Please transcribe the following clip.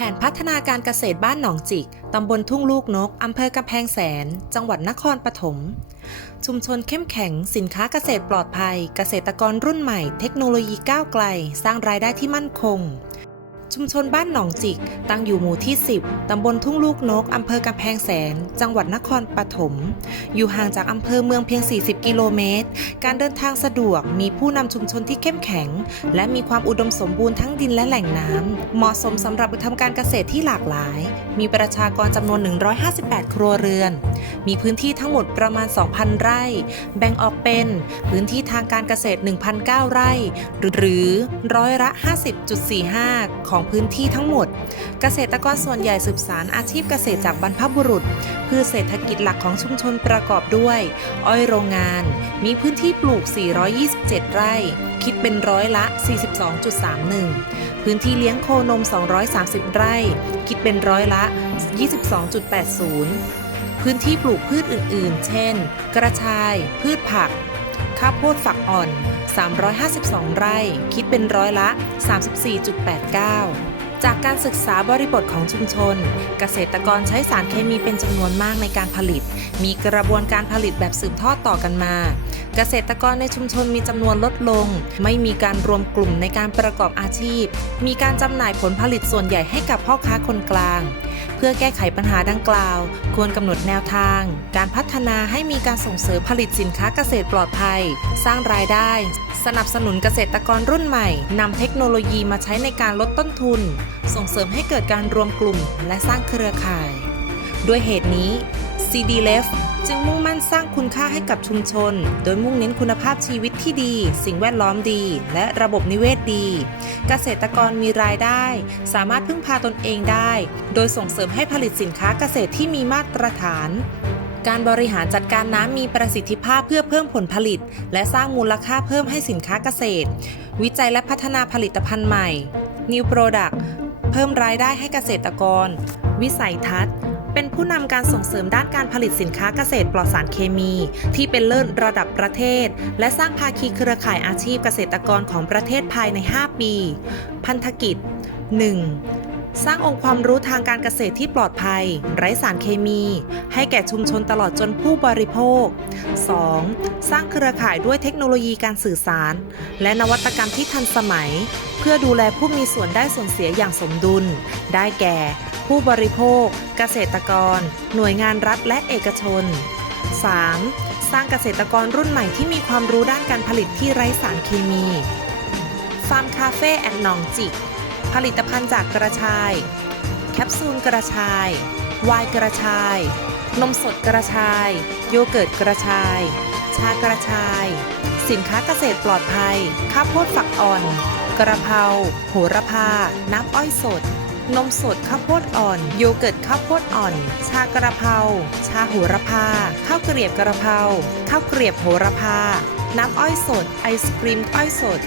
แผนพัฒนาการเกษตรบ้านหนองจิก ตำบลทุ่งลูกนก อำเภอกำแพงแสน จังหวัดนครปฐม ชุมชนเข้มแข็ง สินค้าเกษตรปลอดภัย เกษตรกรรุ่นใหม่ เทคโนโลยีก้าวไกล สร้างรายได้ที่มั่นคง ชุมชนบ้านหนองจิก ตั้งอยู่หมู่ที่ 10 ตำบลทุ่งลูกนก อำเภอกำแพงแสน จังหวัดนครปฐม อยู่ห่างจากอำเภอเมืองเพียง 40 กิโลเมตร การเดินทางสะดวก มีผู้นำชุมชนที่เข้มแข็ง และมีความอุดมสมบูรณ์ทั้งดินและแหล่งน้ำ เหมาะสมสำหรับทำการเกษตรที่หลากหลาย มีประชากรจำนวน 158 ครัวเรือน มีพื้นที่ทั้งหมดประมาณ 2,000 ไร่ แบ่งออกเป็นพื้นที่ทางการเกษตร 1,009 ไร่ หรือร้อยละ 50.45 ของของพื้นที่ทั้งหมด เกษตรกรส่วนใหญ่สืบสานอาชีพเกษตรจากบรรพบุรุษ พืชเศรษฐกิจหลักของชุมชนประกอบด้วย อ้อยโรงงาน มีพื้นที่ปลูก 427 ไร่ คิดเป็นร้อยละ 42.31 พื้นที่เลี้ยงโคนม 230 ไร่ คิดเป็นร้อยละ 22.80 พื้นที่ปลูกพืชอื่น ๆ เช่น กระชาย พืชผัก ข้าวโพดฝักอ่อน 352 ไร่ คิดเป็นร้อยละ 34.89 จากการศึกษาบริบทของชุมชน เกษตรกรใช้สารเคมีเป็นจำนวนมากในการผลิต มีกระบวนการผลิตแบบสืบทอดต่อกันมา เกษตรกรในชุมชนมีจำนวนลดลง ไม่มีการรวมกลุ่มในการประกอบอาชีพ มีการจำหน่ายผลผลิตส่วนใหญ่ให้กับพ่อค้าคนกลาง เพื่อแก้ไขปัญหาดังกล่าว ควรกำหนดแนวทาง การพัฒนาให้มีการส่งเสริมผลิตสินค้าเกษตรปลอดภัย สร้างรายได้ สนับสนุนเกษตรกรรุ่นใหม่นำเทคโนโลยีมาใช้ในการลดต้นทุน ส่งเสริมให้เกิดการรวมกลุ่ม และสร้างเครือข่าย ด้วยเหตุนี้ CD l e f จึงมุ่งมั่นสร้างคุณค่าให้กับชุมชน โดยมุ่งเน้นคุณภาพชีวิตที่ดี สิ่งแวดล้อมดี และระบบนิเวศดี เกษตรกรมีรายได้ สามารถพึ่งพาตนเองได้ โดยส่งเสริมให้ผลิตสินค้าเกษตรที่มีมาตรฐาน การบริหารจัดการน้ำมีประสิทธิภาพเพื่อเพิ่มผลผลิต และสร้างมูลค่าเพิ่มให้สินค้าเกษตร วิจัยและพัฒนาผลิตภัณฑ์ใหม่ New Product เพิ่มรายได้ให้เกษตรกร วิสัยทัศน์ เป็นผู้นำการส่งเสริมด้านการผลิตสินค้าเกษตรปลอดสารเคมี ที่เป็นเลิศระดับประเทศ และสร้างภาคีเครือข่ายอาชีพเกษตรกรของประเทศภายใน 5 ปี พันธกิจ 1. สร้างองค์ความรู้ทางการเกษตรที่ปลอดภัย ไร้สารเคมี ให้แก่ชุมชนตลอดจนผู้บริโภค 2. สร้างเครือข่ายด้วยเทคโนโลยีการสื่อสาร และนวัตกรรมที่ทันสมัย เพื่อดูแลผู้มีส่วนได้ส่วนเสียอย่างสมดุล ได้แก่ ผู้บริโภค เกษตรกร หน่วยงานรัฐและเอกชน 3. สร้างเกษตรกรรุ่นใหม่ที่มีความรู้ด้านการผลิตที่ไร้สารเคมีฟาร์มคาเฟ่แอนนองจิก ผลิตภัณฑ์จากกระชาย แคปซูลกระชายไวน์กระชาย นมสดกระชาย โยเกิร์ตกระชาย ชากระชาย สินค้าเกษตรปลอดภัย ข้าวโพดฝักอ่อน กระเพราโหระพา น้ำอ้อยสด นมสดข้าวโพดอ่อน โยเกิร์ตข้าวโพดอ่อน ชากระเพรา ชาโหระพา ข้าวเกรียบกระเพรา ข้าวเกรียบโหระพา น้ำอ้อยสด ไอศกรีมอ้อยสด